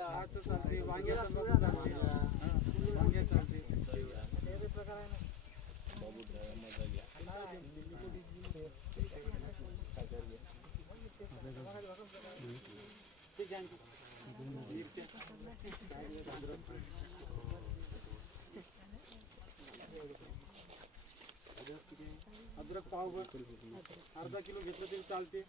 चालते, वांग्याचा चालते, वांग्या चालते. अद्रक पावभर अर्धा किलो घेतलं तरी चालते.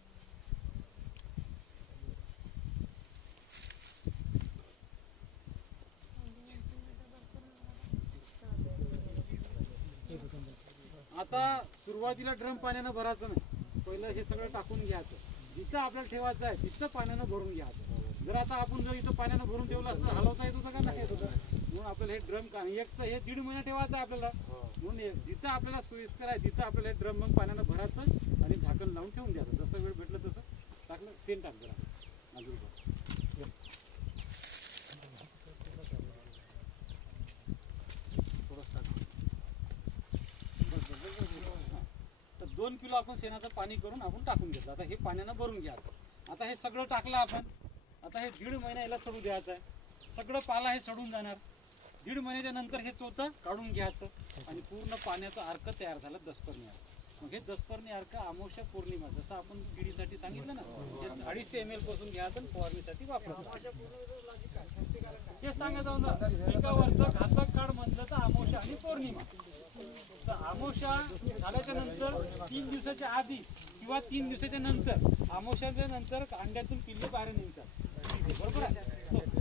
आता सुरुवातीला ड्रम पाण्यानं भरायचं नाही, पहिलं हे सगळं टाकून घ्यायचं. जिथं आपल्याला ठेवायचं आहे तिथं पाण्यानं भरून घ्यायचं. जर आता आपण जर इथं पाण्यानं भरून ठेवलं असतं हलवता येत होतं का नाही येत होतं. म्हणून आपल्याला हे ड्रम एक तर हे 1.5 महिना ठेवायचं आहे आपल्याला. म्हणून जिथं आपल्याला सोयीस्कर आहे तिथं आपल्याला हे ड्रम मग पाण्यानं भरायचं आणि झाकण लावून ठेवून द्यायचं. जसं वेळ भेटलं तसं टाकलं. सेम टाक जरा अजून थोडंच टाक. 2 किलो आपण शेणाचं पाणी करून आपण टाकून घेतलं. आता हे पाण्यानं भरून घ्यायचं. आता हे सगळं टाकलं आपण. आता हे 1.5 महिना याला सडू द्यायचं आहे. सगळं पाला हे सडून जाणार. 1.5 महिन्याच्या नंतर हे चोथं काढून घ्यायचं आणि पूर्ण पाण्याचा अर्क तयार झाला दसपर्णी अर्क. मग हे दसपर्णी अर्क अमावस्या पौर्णिमा जसं आपण पिढीसाठी सांगितलं ना, हे 250 ml पासून घ्यायचं आणि फवारणीसाठी वापरायचं. हे सांगा जाऊ ना, पिकावरचं घातक काळ म्हणलं तर अमावस्या आणि पौर्णिमा. तर अमावस्या झाल्याच्या नंतर 3 दिवसाच्या आधी किंवा 3 दिवसाच्या नंतर, अमावस्याच्या नंतर अंड्यातून पिल्ले बाहेर निघतात, बरोबर आहे.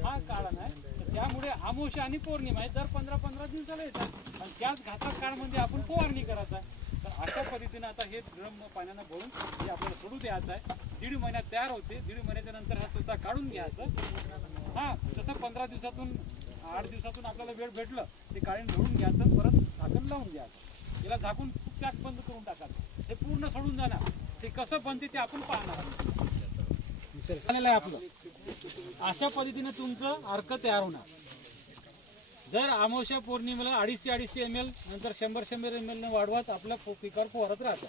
हा काळ नाही. तर त्यामुळे अमावस्या आणि पौर्णिमा हे दर 15-15 दिवसाला येतात आणि त्याच घातक काळमध्ये आपण फवारणी करायचा. तर अशा पद्धतीने आता हे ड्रम पाण्यानं भरून हे आपल्याला सोडू द्यायचं आहे. 1.5 महिन्यात तयार होते. 1.5 महिन्याच्या नंतर हा स्वतः काढून घ्यायचं. हा तसं 15 दिवसातून 8 दिवसातून आपल्याला वेळ भेटलं ते काढून धुवून घ्यायचं, परत झाकण लावून घ्यायचं. याला झाकून पॅक बंद करून टाकायचं. हे पूर्ण सोडून जाणार. ते कसं बनते ते आपण पाहणार झालेलं आहे आपलं. अशा पद्धतीने तुमचं अर्क तयार होणार. जर अमावस्या पौर्णिमेला 250 ml नंतर 100 ml वाढवत आपल्या पिकावर फवारत राहतं.